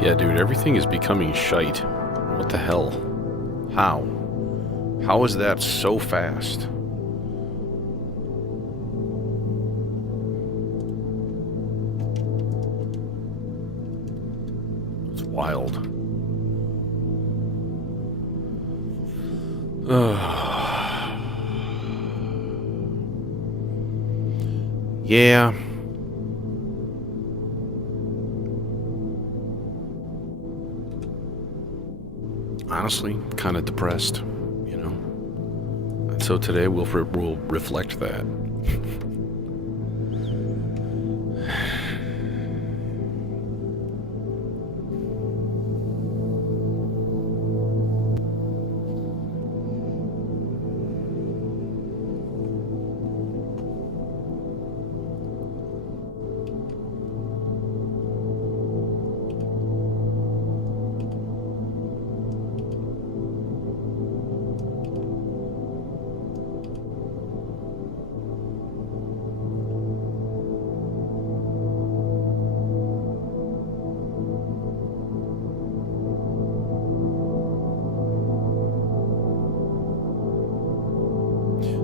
Yeah, dude, everything is becoming shite. What the hell? How? How is that so fast? It's wild. Yeah. Honestly, kind of depressed, you know? And so today we'll reflect that.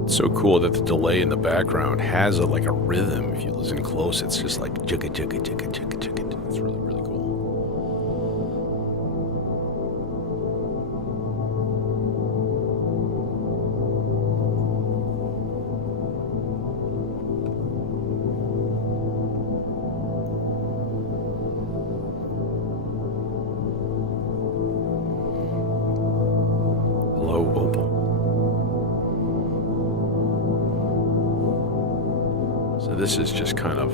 It's so cool that the delay in the background has like a rhythm. If you listen close, it's just like jigga jigga jigga jigga jigga. It's really, really cool. Hello, Opal. So this is just kind of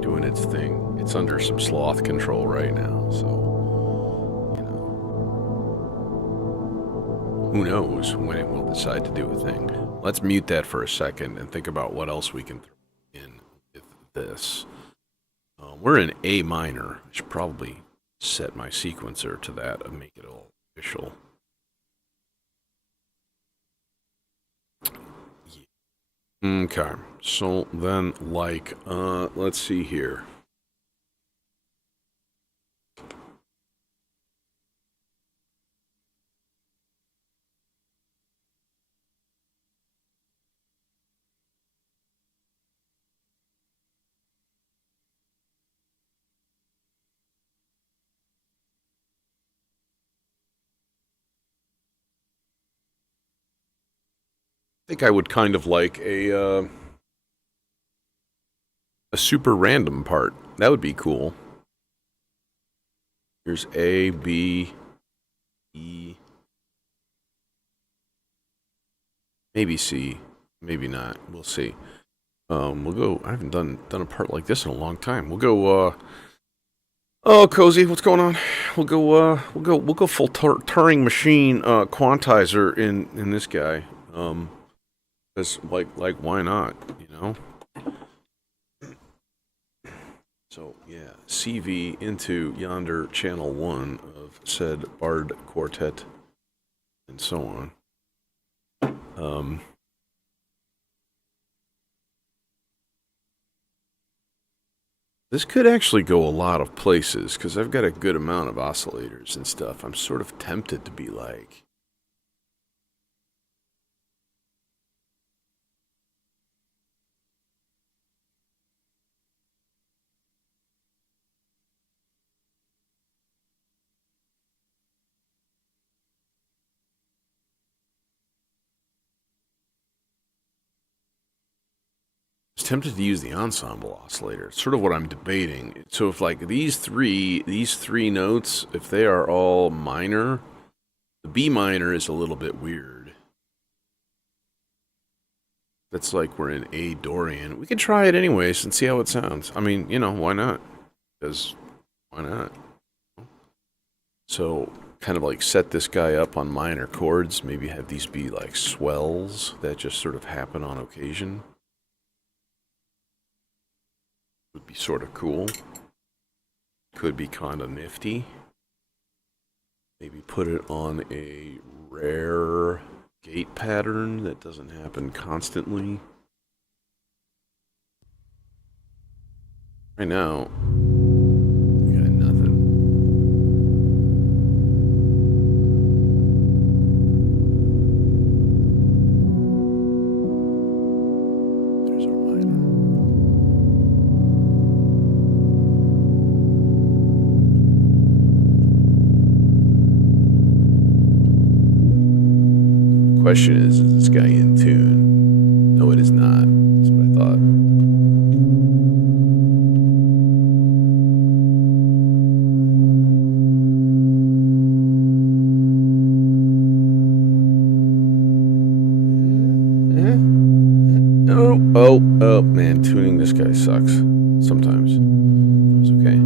doing its thing. It's under some sloth control right now, so, you know, who knows when it will decide to do a thing. Let's mute that for a second and think about what else we can throw in with this. We're in A minor. I should probably set my sequencer to that and make it all official. Okay, so then, like, let's see here. I think I would kind of like a super random part. That would be cool. Here's A, B, E, maybe C, maybe not. We'll see. We'll go. I haven't done a part like this in a long time. We'll go. Oh, Cozy, what's going on? We'll go full Turing machine quantizer in this guy. Because like why not? You know. So yeah, CV into yonder channel 1 of said Bard Quartet, and so on. This could actually go a lot of places, because I've got a good amount of oscillators and stuff. I'm sort of tempted to be like... tempted to use the ensemble oscillator. It's sort of what I'm debating. So if like these three notes, if they are all minor, the B minor is a little bit weird. That's like we're in A Dorian. We could try it anyways and see how it sounds. I mean, you know, why not? Because why not? So kind of like set this guy up on minor chords, maybe have these be like swells that just sort of happen on occasion. Would be sort of cool. Could be kind of nifty. Maybe put it on a rare gate pattern that doesn't happen constantly. Right now, we got nothing. question is this guy in tune? No, it is not. That's what I thought. Oh, man, tuning this guy sucks. Sometimes. That was okay.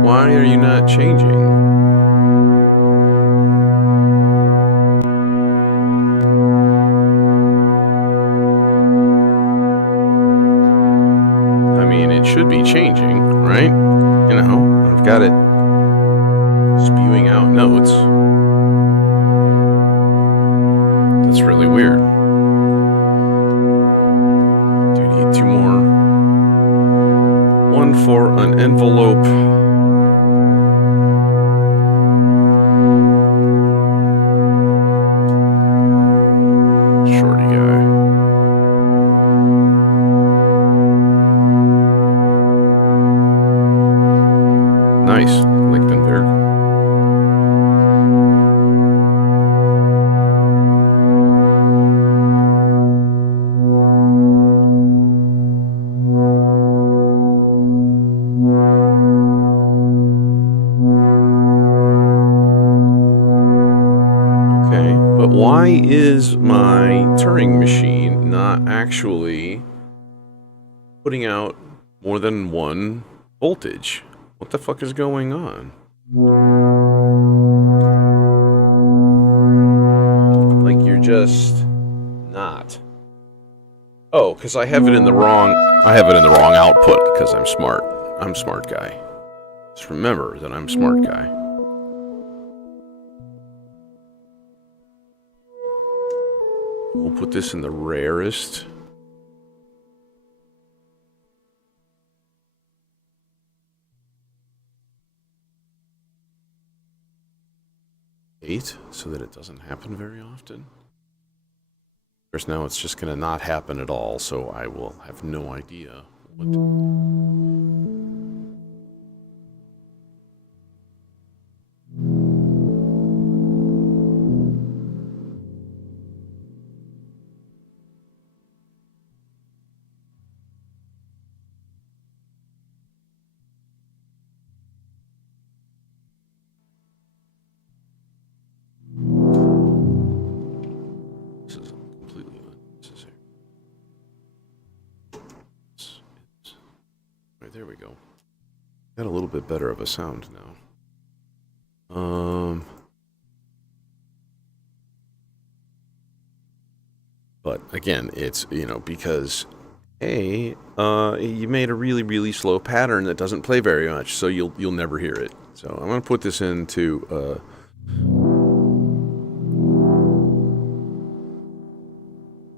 Why are you not changing? I mean, it should be changing, right? You know, I've got it spewing out notes. That's really weird. Do need two more. One for an envelope. Shorty guy. Nice, Lichtenberg. Okay, but why is my Turing machine not actually putting out more than one voltage? What the fuck is going on? Like, you're just not. Oh, because I have it in the wrong output because I'm smart. I'm smart guy. Just remember that I'm smart guy. We'll put this in the rarest. So that it doesn't happen very often. Of course, now it's just going to not happen at all, so I will have no idea what. This is completely unnecessary. Right, there we go. Got a little bit better of a sound now. But again, it's, you know, because you made a really, really slow pattern that doesn't play very much, so you'll never hear it. So I'm gonna put this into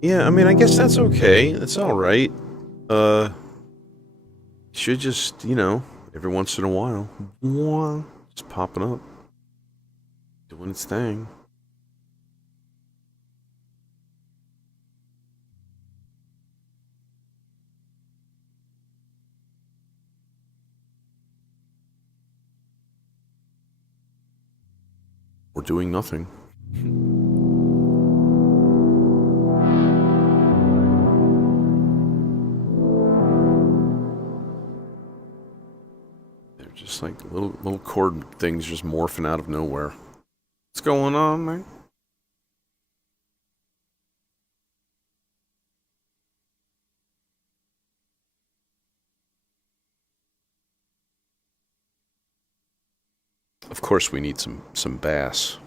yeah, I mean, I guess that's okay. That's all right. Should just, you know, every once in a while, just popping up, doing its thing. Or doing nothing. They're just like little chord things just morphing out of nowhere. What's going on, man? Of course, we need some bass.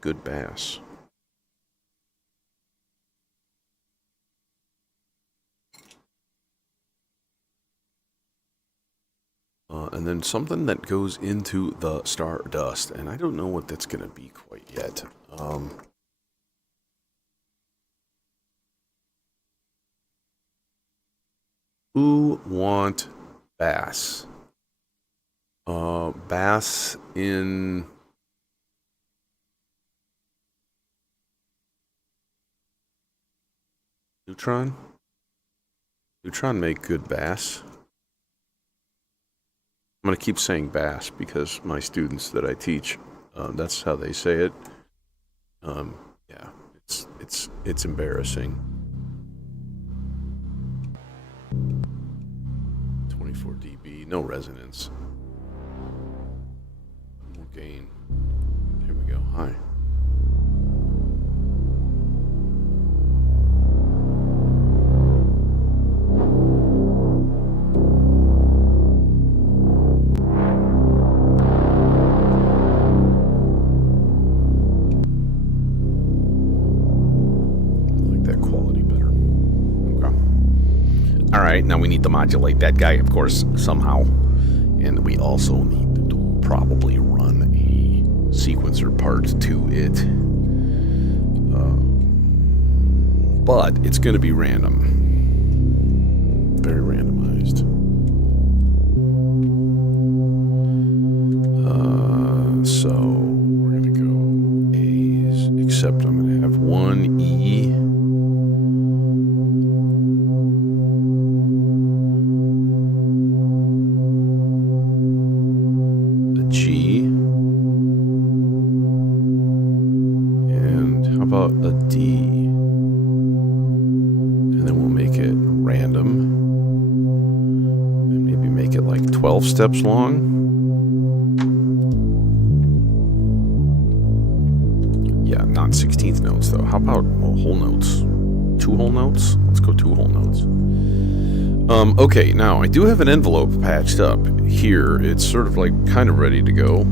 Good bass. and then something that goes into the stardust, and I don't know what that's going to be quite yet. Who want bass? Bass in Neutron? Neutron make good bass. I'm going to keep saying bass because my students that I teach, that's how they say it. Yeah, it's embarrassing. 24 dB, no resonance. More gain. Here we go. Hi. Alright, now we need to modulate that guy, of course, somehow. And we also need to probably run a sequencer part to it. But it's going to be random. Very randomized. So, we're going to go A's, except I'm going to have one E. A D, and then we'll make it random, and maybe make it like 12 steps long. Yeah, not 16th notes though. How about whole notes? 2 whole notes? Let's go 2 whole notes. Okay, now I do have an envelope patched up here. It's sort of like kind of ready to go.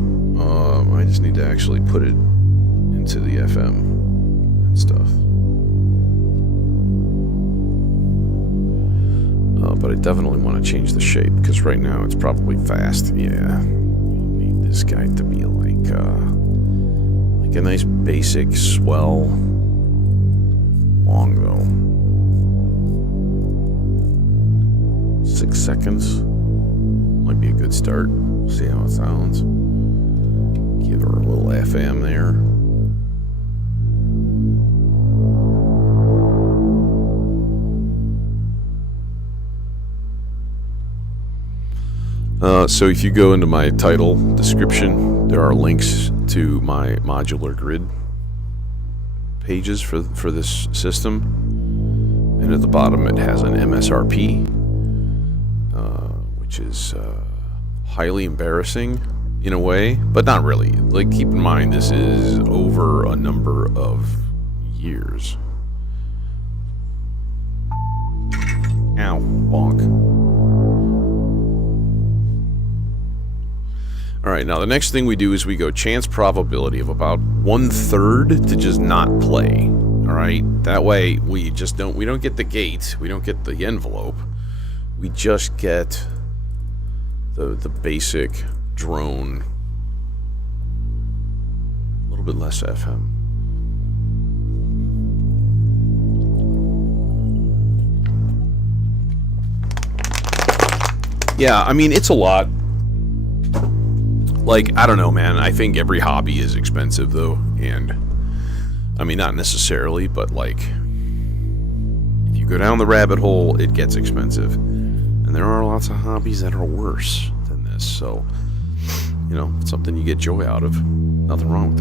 I just need to actually put it into the FM. Stuff. But I definitely want to change the shape because right now it's probably fast. Yeah, we need this guy to be like a nice basic swell. Long though. 6 seconds might be a good start. We'll see how it sounds. Give her a little FM there. So if you go into my title description, there are links to my modular grid pages for this system. And at the bottom it has an MSRP, which is highly embarrassing in a way, but not really. Like, keep in mind, this is over a number of years. Ow, bonk. Alright, now the next thing we do is we go chance probability of about 1/3 to just not play. Alright? That way we don't get the gate, we don't get the envelope. We just get the basic drone. A little bit less FM. Yeah, I mean, it's a lot. Like, I don't know, man. I think every hobby is expensive, though. And, I mean, not necessarily, but, like, if you go down the rabbit hole, it gets expensive. And there are lots of hobbies that are worse than this. So, you know, it's something you get joy out of. Nothing wrong with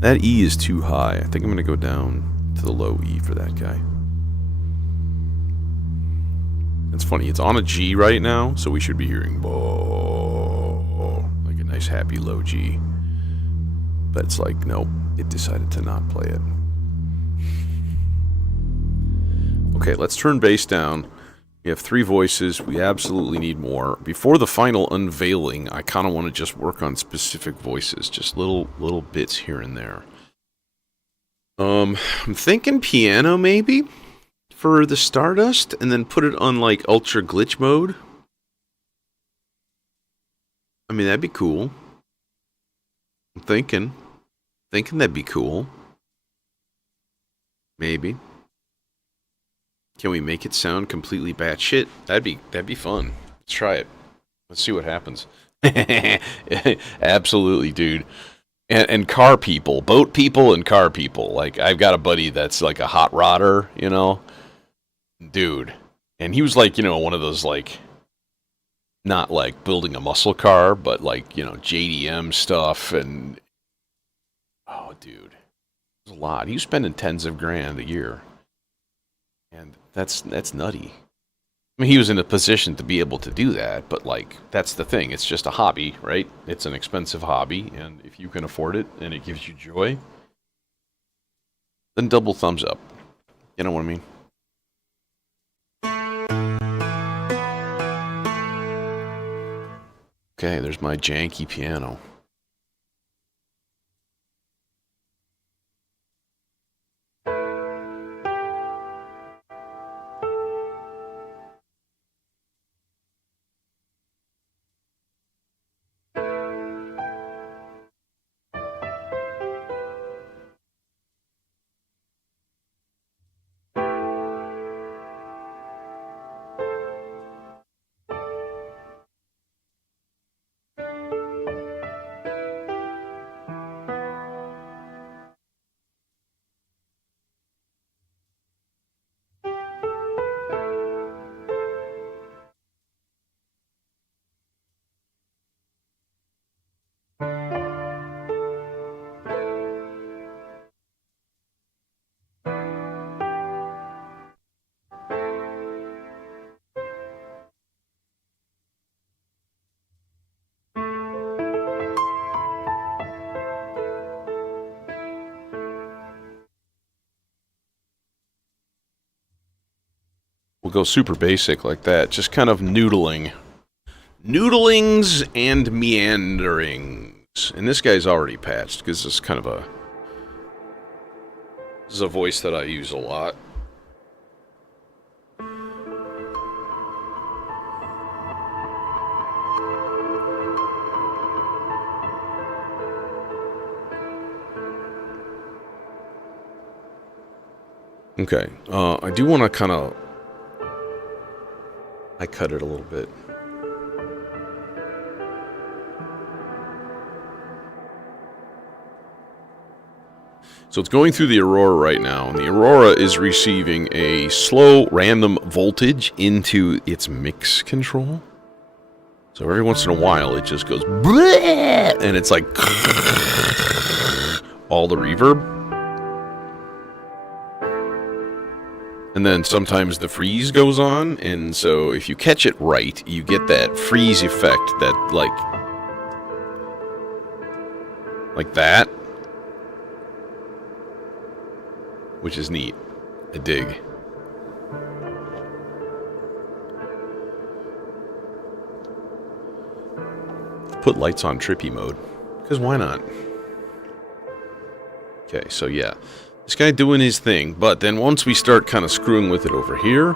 that. That E is too high. I think I'm going to go down to the low E for that guy. It's funny, it's on a G right now, so we should be hearing "bo," like a nice happy low G. But it's like, nope, it decided to not play it. Okay, let's turn bass down. We have 3 voices, we absolutely need more. Before the final unveiling, I kind of want to just work on specific voices, just little bits here and there. I'm thinking piano, maybe? for the Stardust and then put it on like ultra glitch mode. I mean, that'd be cool. I'm thinking that'd be cool. Maybe. Can we make it sound completely batshit? That'd be fun. Let's try it. Let's see what happens. Absolutely, dude. And car people, boat people and car people. Like, I've got a buddy that's like a hot rodder, you know? Dude. And he was like, you know, one of those like, not like building a muscle car, but like, you know, JDM stuff. And, oh, dude. It was a lot. He was spending tens of grand a year. And that's nutty. I mean, he was in a position to be able to do that, but, like, that's the thing. It's just a hobby, right? It's an expensive hobby, and if you can afford it and it gives you joy, then double thumbs up. You know what I mean? Okay, there's my janky piano. We'll go super basic like that. Just kind of noodling. Noodlings and meanderings. And this guy's already patched, because this is kind of a... This is a voice that I use a lot. Okay, I do want to kind of... I cut it a little bit. So it's going through the Aurora right now, and the Aurora is receiving a slow, random voltage into its mix control. So every once in a while, it just goes bleh, and it's like all the reverb. And then sometimes the freeze goes on, and so if you catch it right, you get that freeze effect that, like that. Which is neat. I dig. Put lights on trippy mode. Because why not? Okay, so yeah. This guy doing his thing, but then once we start kind of screwing with it over here,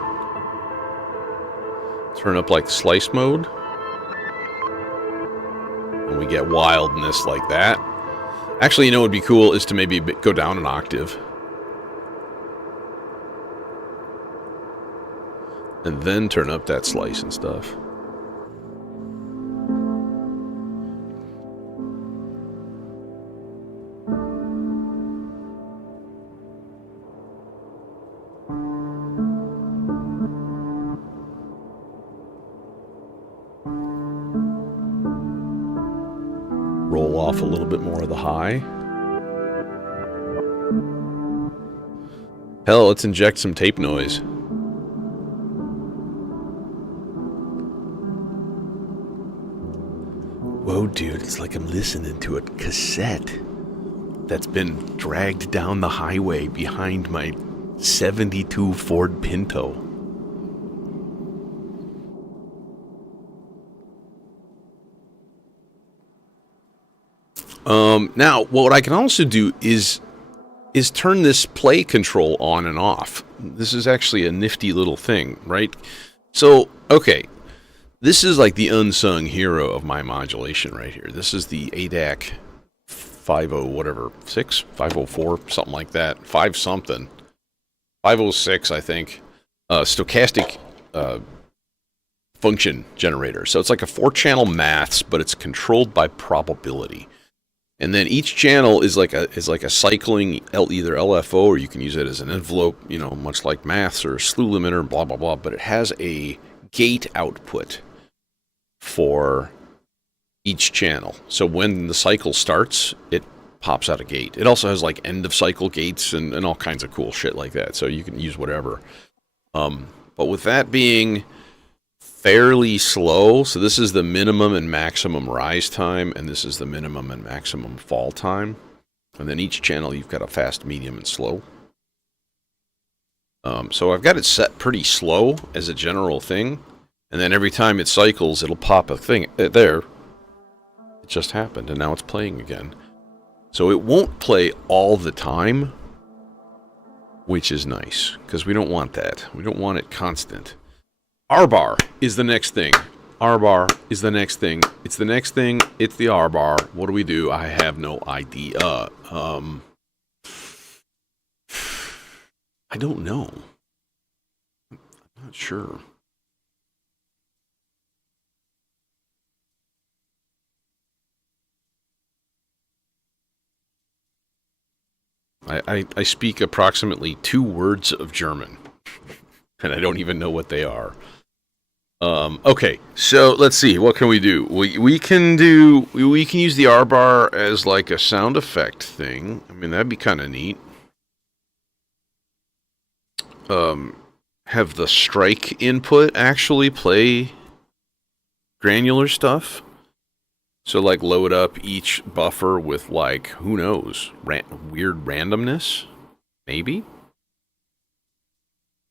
turn up like slice mode, and we get wildness like that. Actually, you know what would be cool is to maybe go down an octave. And then turn up that slice and stuff. Roll off a little bit more of the high. Hell, let's inject some tape noise. Whoa, dude, it's like I'm listening to a cassette that's been dragged down the highway behind my 72 Ford Pinto. Now, what I can also do is is turn this play control on and off. This is actually a nifty little thing, right? So, okay, this is like the unsung hero of my modulation right here. This is the ADAC 50 whatever, 6, 504, something like that, 5 something, 506, I think, stochastic function generator. So it's like a 4-channel maths, but it's controlled by probability. And then each channel is like a cycling either LFO, or you can use it as an envelope, you know, much like maths or a slew limiter, blah blah blah. But it has a gate output for each channel. So when the cycle starts, it pops out a gate. It also has like end of cycle gates and all kinds of cool shit like that. So you can use whatever. But with that being fairly slow, so this is the minimum and maximum rise time, and this is the minimum and maximum fall time. And then each channel you've got a fast, medium, and slow. So I've got it set pretty slow as a general thing, and then every time it cycles, it'll pop a thing there. It just happened, and now it's playing again. So it won't play all the time, which is nice, because we don't want that. We don't want it constant. R-bar is the next thing. R-bar is the next thing. It's the next thing. It's the R-bar. What do we do? I have no idea. I don't know. I'm not sure. I speak approximately 2 words of German, and I don't even know what they are. Okay, so let's see. What can we do? We can use the R bar as like a sound effect thing. I mean, that'd be kind of neat. Have the strike input actually play granular stuff. So like load up each buffer with like, who knows, weird randomness? Maybe?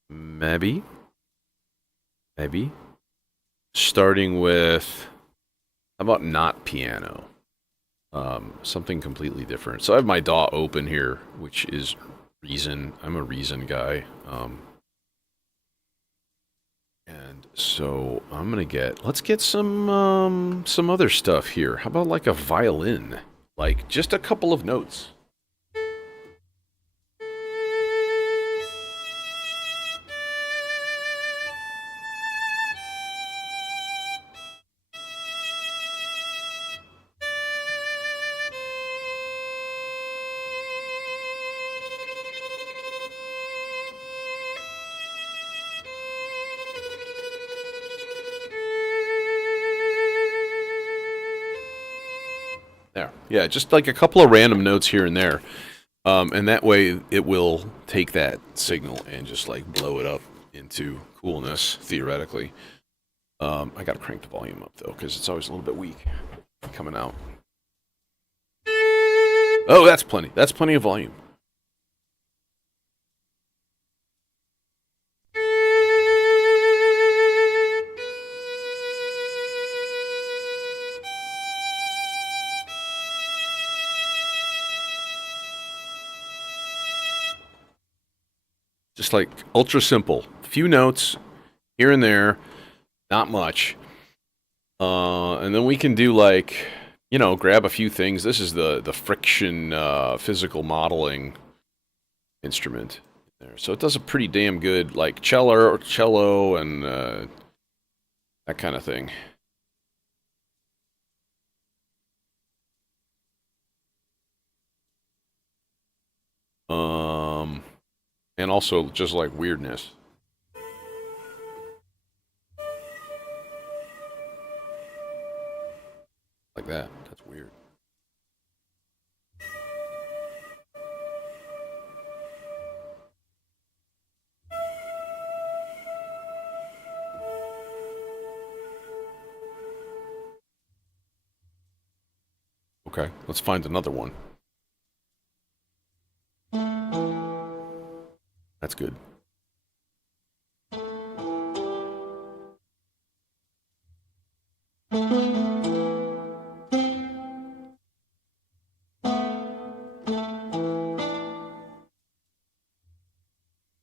Maybe? Starting with, how about not piano? Something completely different. So I have my DAW open here, which is Reason. I'm a Reason guy. And so I'm gonna let's get some other stuff here. How about like a violin? Like just a couple of notes. There. Yeah, just like a couple of random notes here and there. And that way it will take that signal and just like blow it up into coolness, theoretically. I gotta crank the volume up though, because it's always a little bit weak coming out. Oh, that's plenty. That's plenty of volume. Just like ultra simple. Few notes here and there, not much. And then we can do like, you know, grab a few things. This is the friction physical modeling instrument there. So it does a pretty damn good like cello and that kind of thing. And also just like weirdness. Like that. That's weird. Okay, let's find another one. That's good.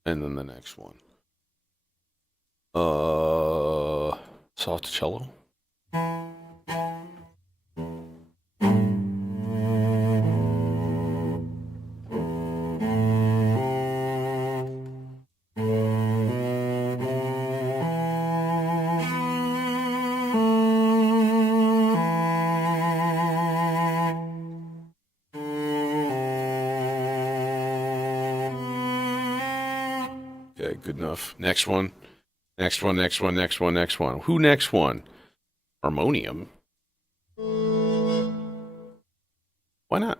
And then the next one. Soft cello. Okay, good enough. Next one. Next one, next one, next one, next one. Who next one? Harmonium? Why not?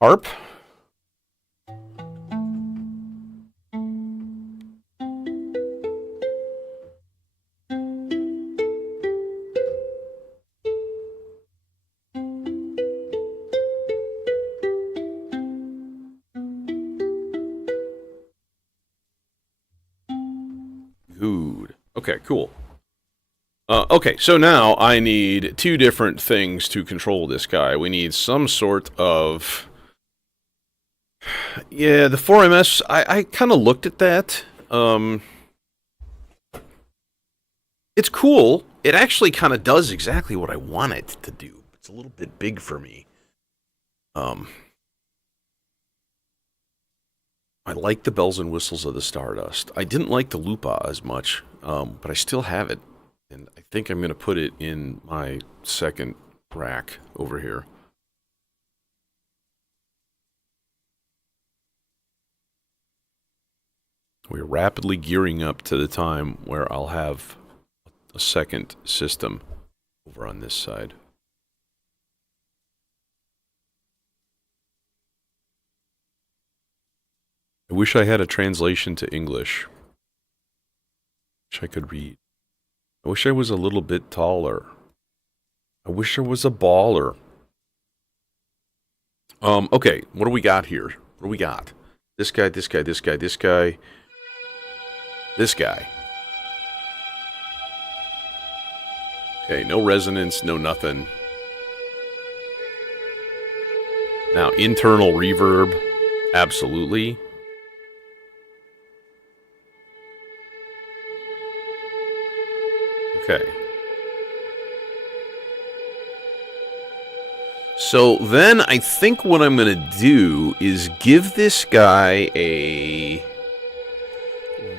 Harp? Good. Okay, cool. Okay, so now I need two different things to control this guy. We need some sort of... Yeah, the 4MS, I kind of looked at that. It's cool. It actually kind of does exactly what I want it to do. It's a little bit big for me. I like the bells and whistles of the Stardust. I didn't like the Lupa as much, but I still have it. And I think I'm going to put it in my second rack over here. We're rapidly gearing up to the time where I'll have a second system over on this side. I wish I had a translation to English. Wish I could read. I wish I was a little bit taller. I wish I was a baller. Okay, what do we got here? What do we got? This guy, this guy, this guy, this guy. This guy. Okay, no resonance, no nothing. Now, internal reverb, absolutely. Okay. So then I think what I'm going to do is give this guy a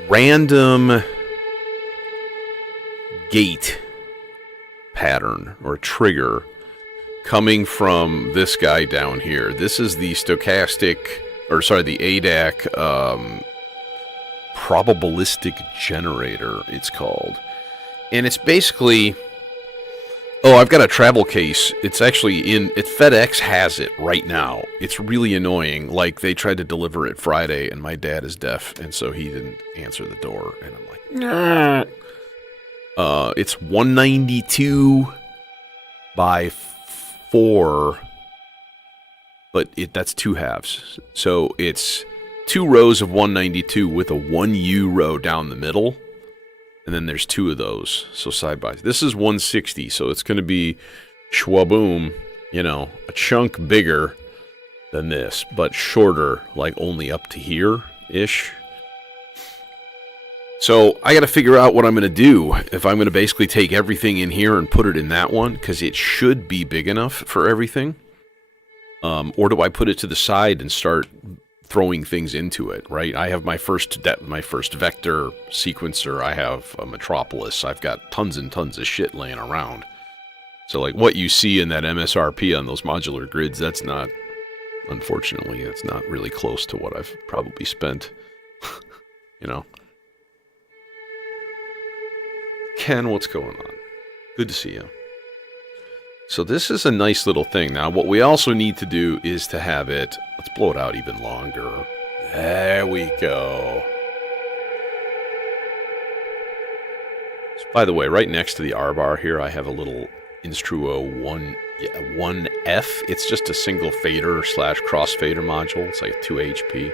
random gate pattern or trigger coming from this guy down here. This is the stochastic, or sorry, the ADAC probabilistic generator, it's called. And it's basically... Oh, I've got a travel case. It's actually in... FedEx has it right now. It's really annoying. Like, they tried to deliver it Friday, and my dad is deaf, and so he didn't answer the door. And I'm like, nah. It's 192 by 4, but that's 2 halves. So it's 2 rows of 192 with a 1U row down the middle. And then there's 2 of those, so side by side. This is 160, so it's going to be schwaboom, you know, a chunk bigger than this, but shorter, like only up to here-ish. So I got to figure out what I'm going to do, if I'm going to basically take everything in here and put it in that one, because it should be big enough for everything. Or do I put it to the side and start throwing things into it, right? I have my first vector sequencer. I have a Metropolis. I've got tons and tons of shit laying around. So like what you see in that MSRP on those modular grids, that's not, unfortunately, it's not really close to what I've probably spent, you know. Ken, what's going on? Good to see you. So this is a nice little thing. Now, what we also need to do is to have it... Let's blow it out even longer. There we go. So, by the way, right next to the R bar here, I have a little Instruo 1F. It's just a single fader slash crossfader module. It's like 2 HP.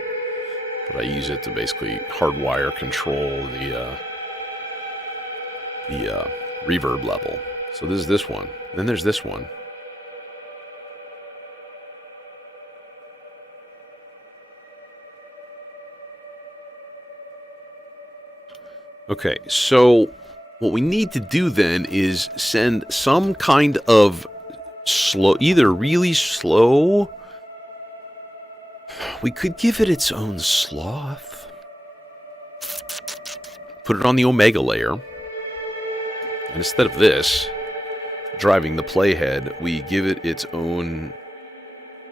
But I use it to basically hardwire control the reverb level. So this is this one. Then there's this one. Okay, so what we need to do then is send some kind of slow, either really slow. We could give it its own sloth. Put it on the omega layer. And instead of this, driving the playhead, we give it its own,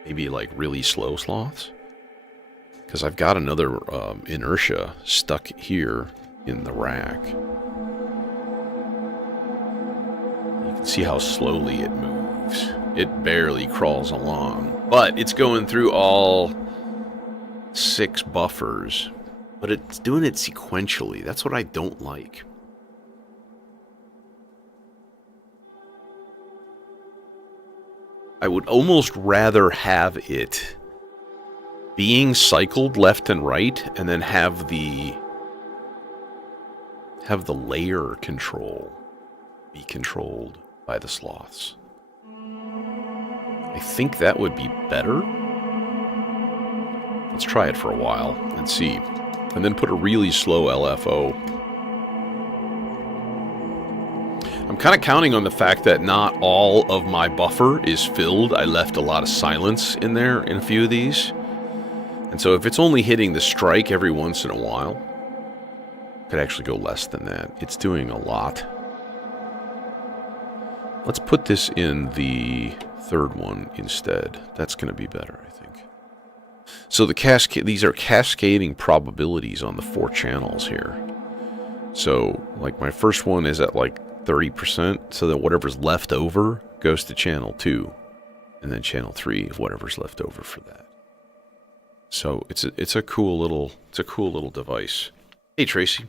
maybe like really slow sloths. Because I've got another inertia stuck here in the rack. You can see how slowly it moves. It barely crawls along. But it's going through all 6 buffers. But it's doing it sequentially. That's what I don't like. I would almost rather have it being cycled left and right, and then have the layer control be controlled by the sloths. I think that would be better. Let's try it for a while and see. And then put a really slow LFO. I'm kind of counting on the fact that not all of my buffer is filled. I left a lot of silence in there in a few of these. And so if it's only hitting the strike every once in a while, could actually go less than that. It's doing a lot. Let's put this in the third one instead. That's going to be better, I think. So these are cascading probabilities on the 4 channels here. So, like, my first one is at like 30%, so that whatever's left over goes to channel 2, and then channel 3 is whatever's left over for that. So it's a cool little device. Hey Tracy.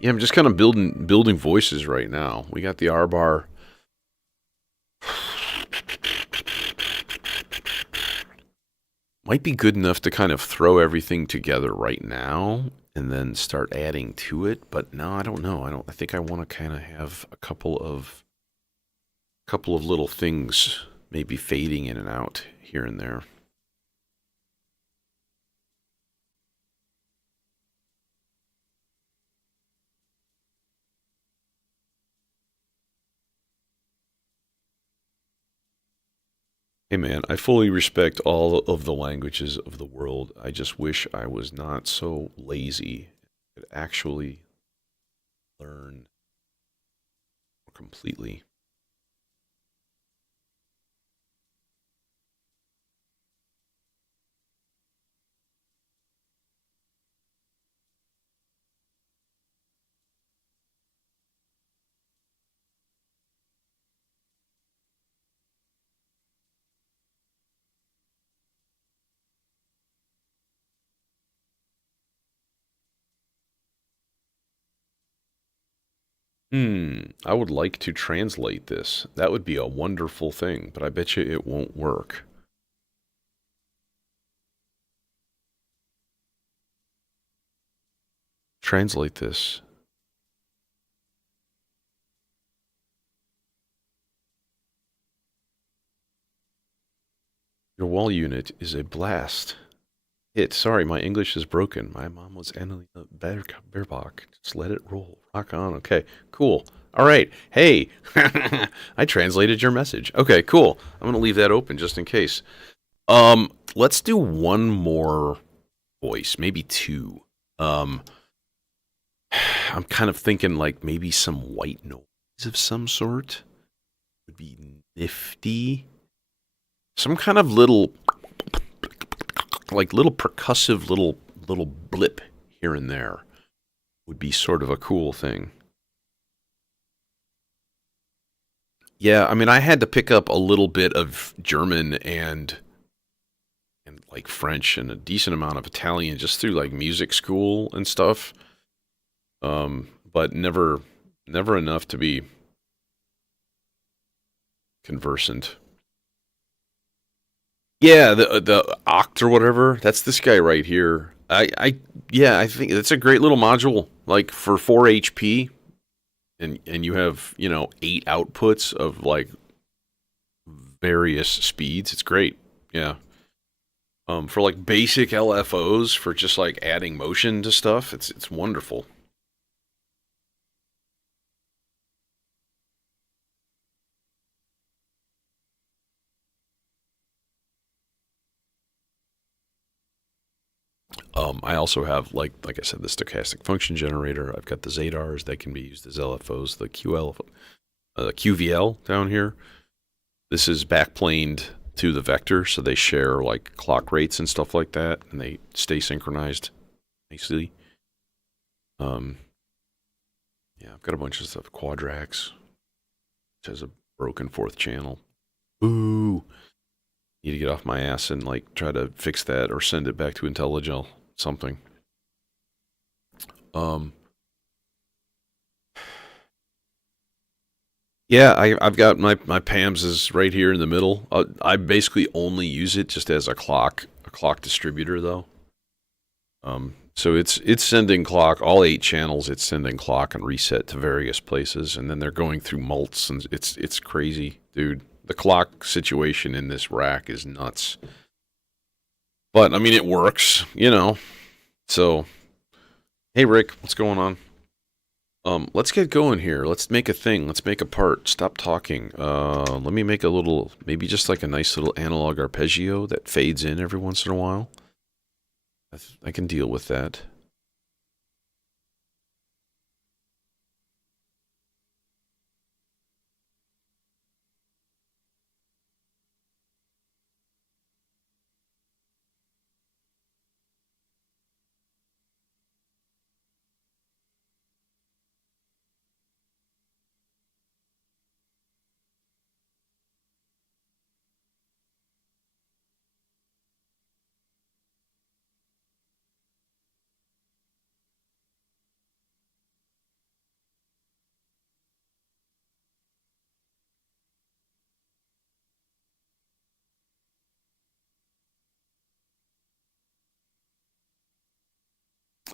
Yeah, I'm just kind of building voices right now. We got the R bar. Might be good enough to kind of throw everything together right now and then start adding to it, but no, I don't know. I think I want to kind of have a couple of little things maybe fading in and out here and there. Hey man, I fully respect all of the languages of the world. I just wish I was not so lazy. I could actually learn more completely. I would like to translate this. That would be a wonderful thing, but I bet you it won't work. Translate this. Your wall unit is a blast. Sorry, my English is broken. My mom was Annalena Baerbock. Just let it roll. Rock on. Okay, cool. All right. Hey, I translated your message. Okay, cool. I'm going to leave that open just in case. Let's do one more voice, maybe 2. I'm kind of thinking like maybe some white noise of some sort would be nifty. Some kind of little percussive little blip here and there would be sort of a cool thing. Yeah, I mean, I had to pick up a little bit of German and like French and a decent amount of Italian just through like music school and stuff. But never enough to be conversant. Yeah, the Oct or whatever. That's this guy right here. Yeah, I think it's a great little module, like for 4 HP, and you have 8 outputs of like various speeds. It's great. Yeah. For like basic LFOs, for just like adding motion to stuff, it's wonderful. I also have like I said, the stochastic function generator. I've got the Zadars that can be used as LFOs. The QVL down here. This is backplaned to the vector, so they share like clock rates and stuff like that, and they stay synchronized nicely. Yeah, I've got a bunch of stuff. Quadrax, which has a broken 4th channel. Ooh, need to get off my ass and like try to fix that or send it back to IntelliGel, something. Yeah, I've got my PAMS is right here in the middle. I basically only use it just as a clock distributor though. So it's sending clock, all 8 channels. It's sending clock and reset to various places, and then they're going through mults, and it's crazy, dude. The clock situation in this rack is nuts. But I mean, it works, So, hey Rick, what's going on? Let's get going here. Let's make a thing. Let's make a part. Stop talking. Let me make a little, maybe just like a nice little analog arpeggio that fades in every once in a while. I can deal with that.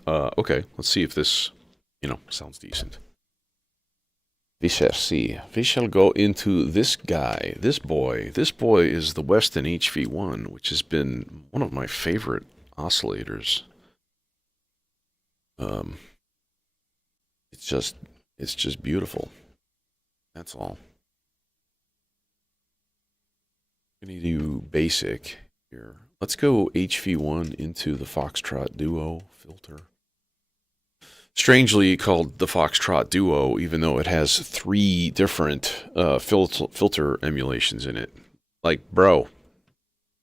Okay, let's see if this, sounds decent. We shall see. We shall go into this guy, this boy. This boy is the Weston HV1, which has been one of my favorite oscillators. It's just beautiful. That's all. I'm gonna do basic here. Let's go HV1 into the Foxtrot Duo filter. Strangely called the Foxtrot Duo, even though it has 3 different filter emulations in it. Like, bro,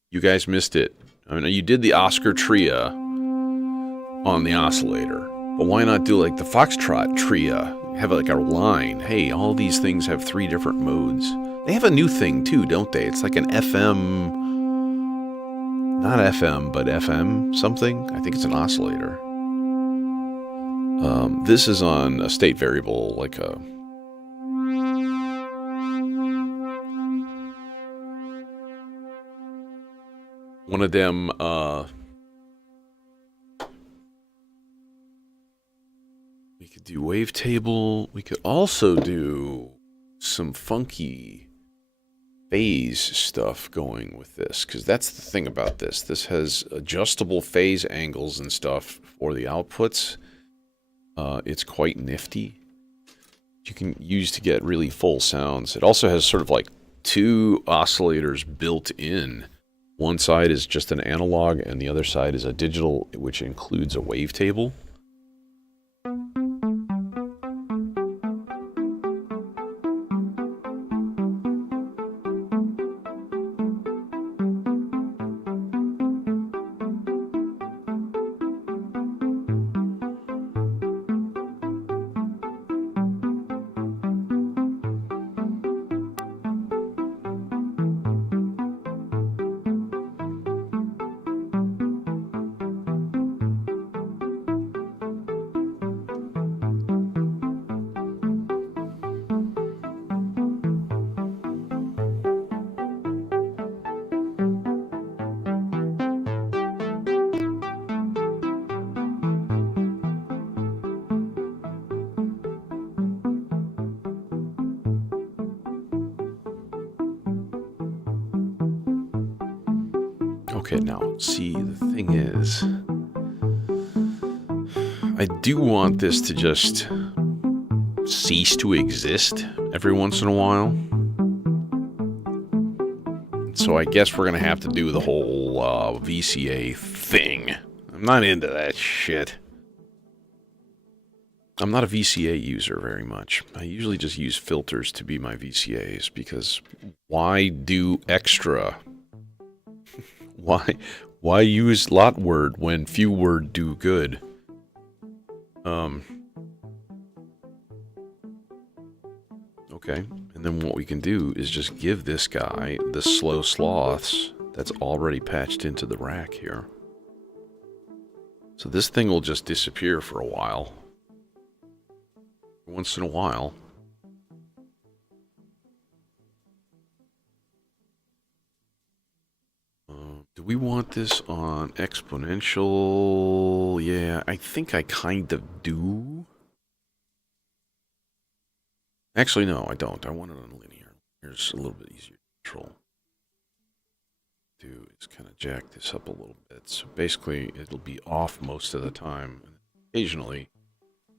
you guys missed it. I mean, you did the Oscar Tria on the oscillator, but why not do like the Foxtrot Tria? Have like a line. Hey, all these things have 3 different modes. They have a new thing too, don't they? It's like an FM, not FM, but FM something. I think it's an oscillator. This is on a state variable, like a... one of them, we could do wavetable. We could also do some funky phase stuff going with this, because that's the thing about this. This has adjustable phase angles and stuff for the outputs. It's quite nifty. You can use to get really full sounds. It also has sort of like 2 oscillators built in. One side is just an analog, and the other side is a digital, which includes a wavetable. Okay, now, see, the thing is, I do want this to just cease to exist every once in a while. So I guess we're going to have to do the whole VCA thing. I'm not into that shit. I'm not a VCA user very much. I usually just use filters to be my VCAs, because why do extra? Why use lot word when few word do good? Okay, and then what we can do is just give this guy the slow sloths that's already patched into the rack here. So this thing will just disappear for a while. Once in a while. Do we want this on exponential? Yeah, I think I kind of do. Actually, no, I don't. I want it on linear. Here's a little bit easier to control. Do is kind of jack this up a little bit. So basically, it'll be off most of the time. Occasionally,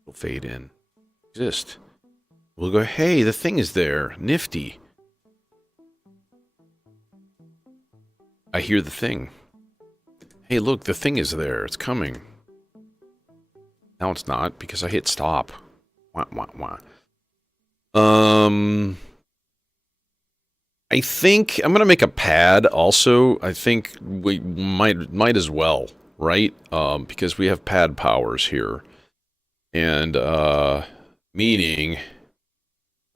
it'll fade in. Exist. We'll go, hey, the thing is there. Nifty. I hear the thing. Hey, look, the thing is there. It's coming. Now it's not, because I hit stop. Wah, wah, wah. I think I'm gonna make a pad also. I think we might as well, right? Because we have pad powers here. And meaning,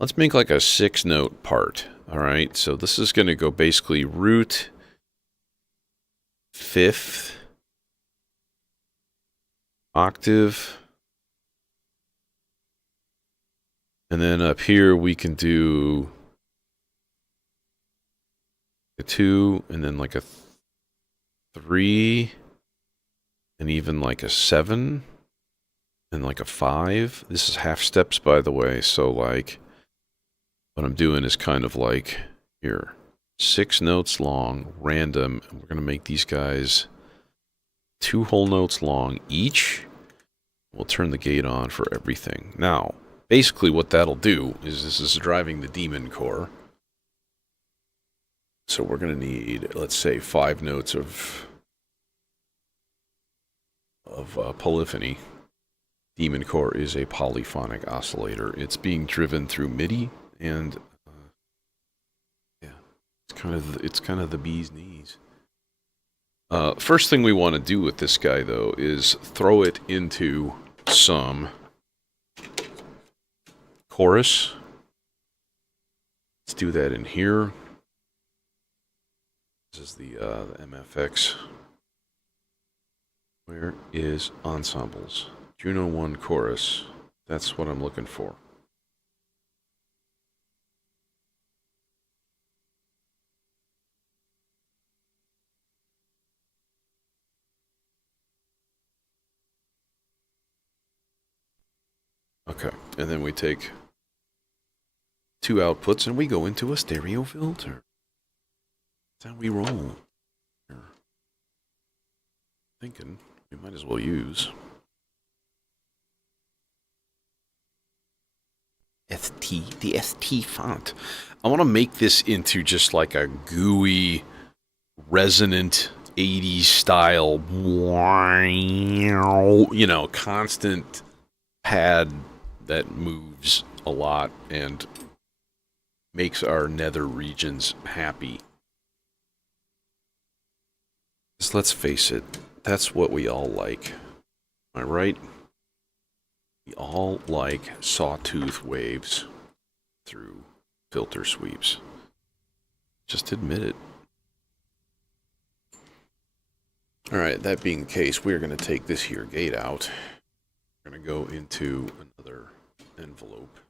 let's make like a 6-note part. Alright, so this is gonna go basically root, 5th, octave, and then up here we can do a 2, and then like a 3, and even like a 7, and like a 5. This is half steps, by the way, so like what I'm doing is kind of like here, 6 notes long, random, and we're going to make these guys 2 whole notes long each. We'll turn the gate on for everything. Now, basically what that'll do is this is driving the daemon core. So we're going to need, let's say, 5 notes of polyphony. Daemon core is a polyphonic oscillator. It's being driven through MIDI, and yeah, it's kind of the bee's knees. First thing we want to do with this guy, though, is throw it into some chorus. Let's do that in here. This is the MFX. Where is ensembles? Juno 1 chorus. That's what I'm looking for. Okay, and then we take 2 outputs and we go into a stereo filter. That's how we roll. Here. Thinking we might as well use ST, the ST font. I want to make this into just like a gooey, resonant 80s style, you know, constant pad that moves a lot and makes our nether regions happy. Because let's face it, that's what we all like. Am I right? We all like sawtooth waves through filter sweeps. Just admit it. Alright, that being the case, we're going to take this here gate out. We're going to go into another envelope.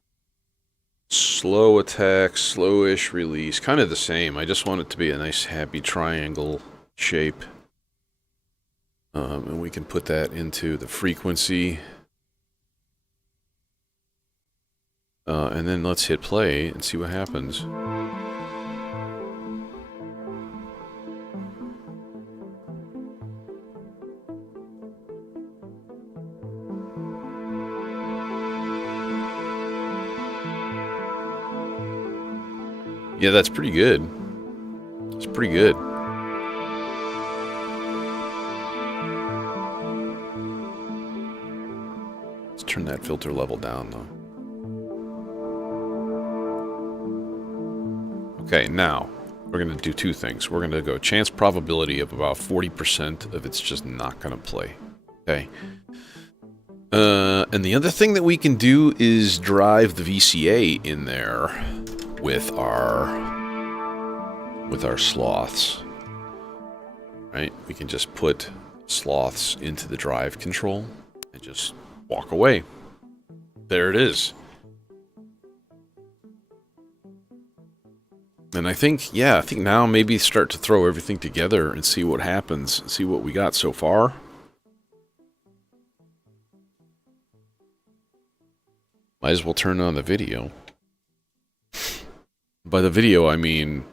Slow attack, slowish release. Kind of the same. I just want it to be a nice happy triangle shape. And we can put that into the frequency. And then let's hit play and see what happens. Yeah, that's pretty good. It's pretty good. Let's turn that filter level down, though. Okay, now, we're going to do two things. We're going to go chance probability of about 40% of it's just not going to play. Okay. And the other thing that we can do is drive the VCA in there with our sloths. Right? We can just put sloths into the drive control and just walk away. There it is. And I think, yeah, I think now maybe start to throw everything together and see what happens, see what we got so far. Might as well turn on the video. By the video, I mean,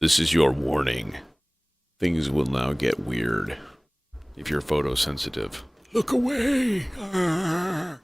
this is your warning. Things will now get weird if you're photosensitive. Look away! Ah.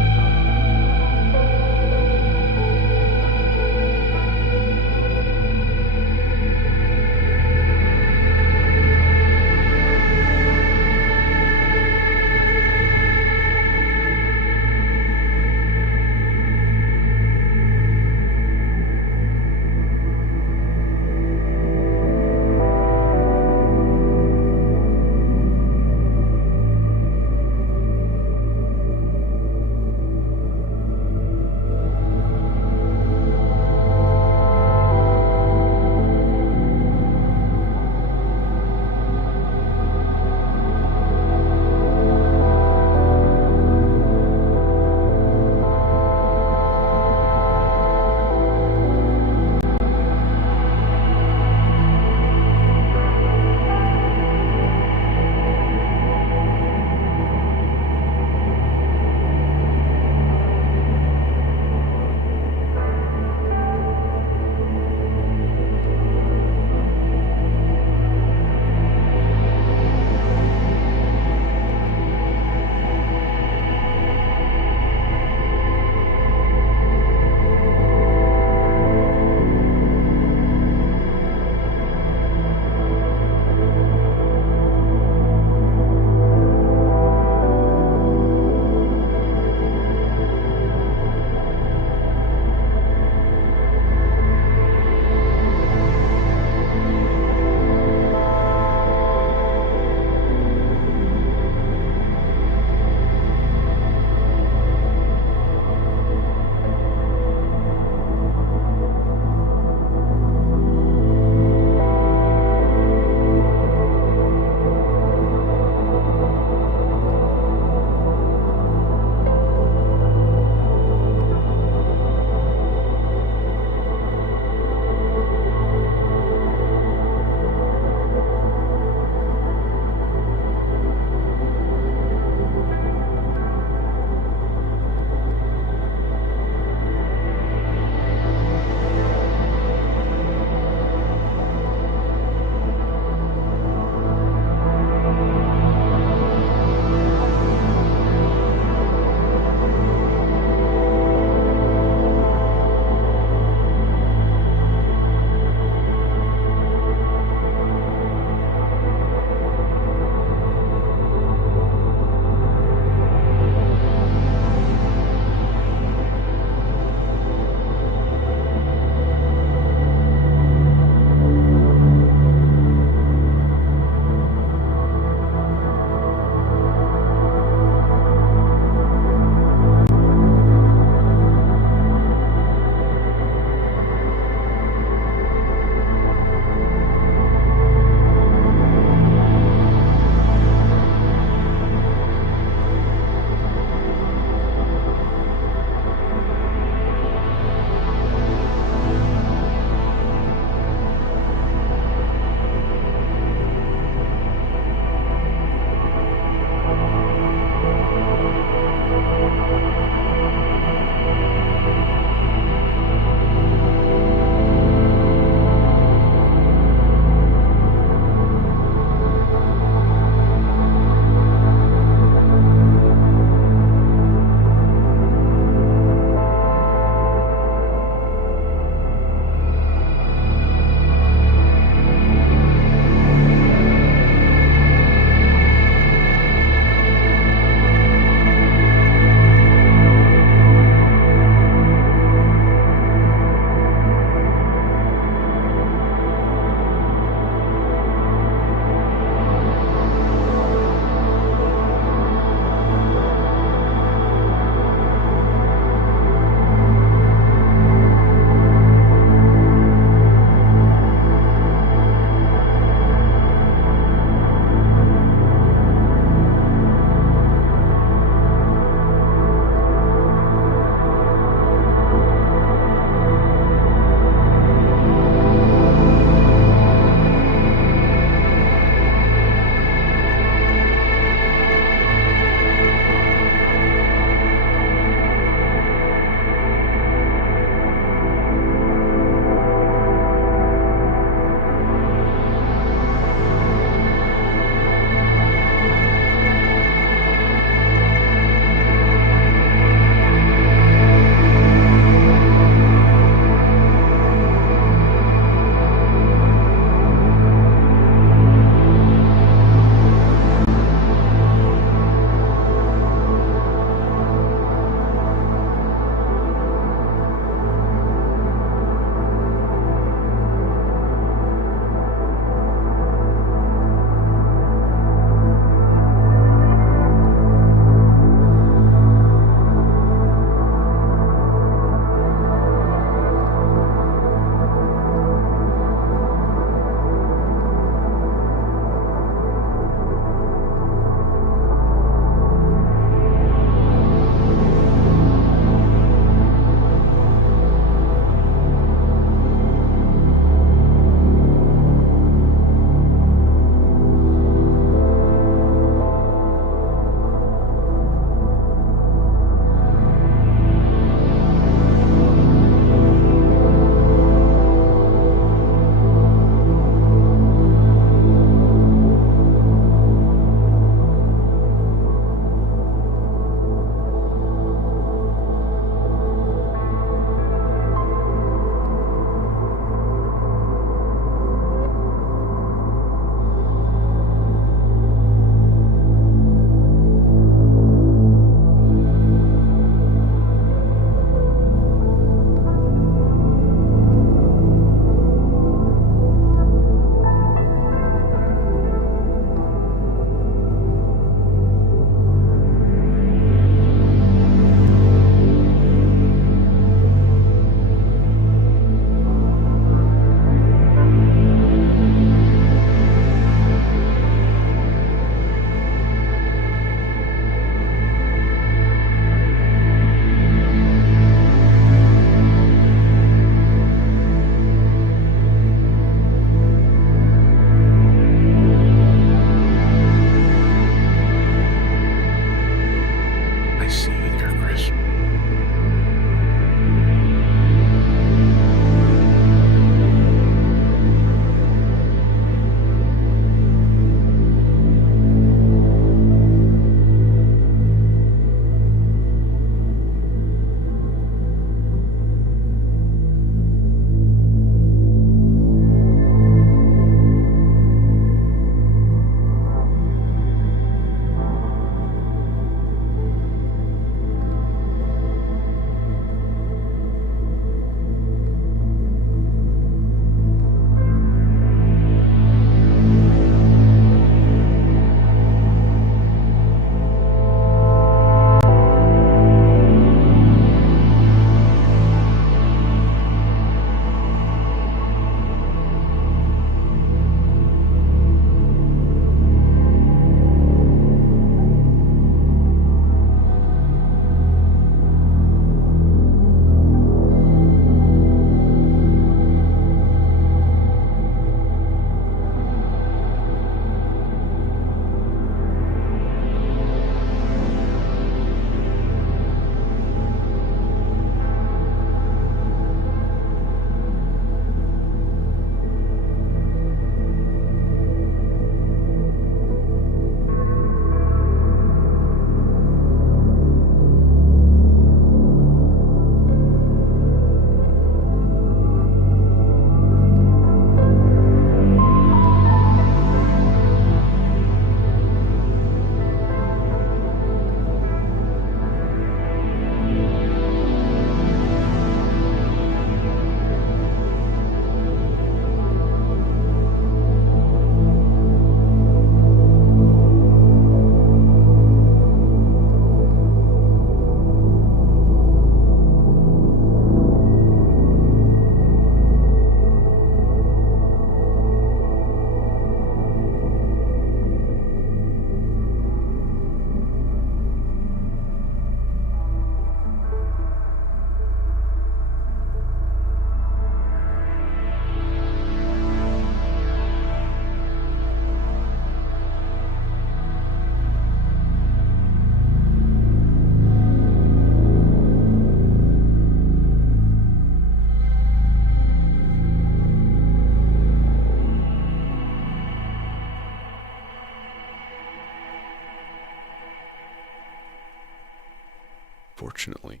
Unfortunately,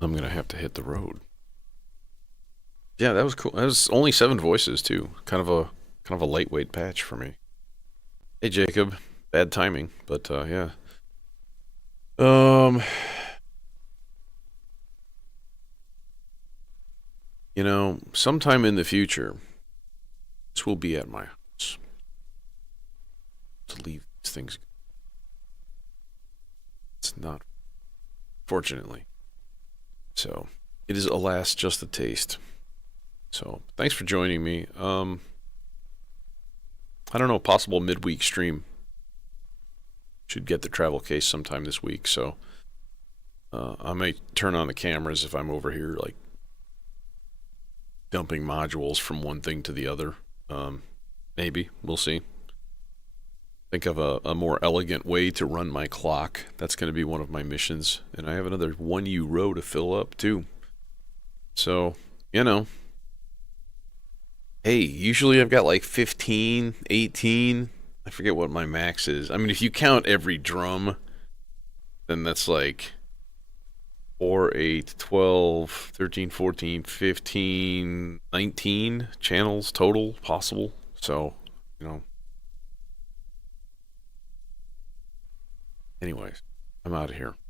I'm gonna have to hit the road. Yeah, that was cool. That was only 7 voices too. Kind of a lightweight patch for me. Hey Jacob, bad timing, but yeah. You know, sometime in the future, this will be at my house to leave these things. It's not, fortunately. So it is, alas, just a taste. So thanks for joining me. I don't know, possible midweek stream. Should get the travel case sometime this week. So I may turn on the cameras if I'm over here, like dumping modules from one thing to the other. Maybe we'll see. Think of a more elegant way to run my clock. That's going to be one of my missions. And I have another 1U row to fill up, too. So, you know. Hey, usually I've got like 15, 18. I forget what my max is. I mean, if you count every drum, then that's like 4, 8, 12, 13, 14, 15, 19 channels total possible. So, you know. Anyways, I'm out of here.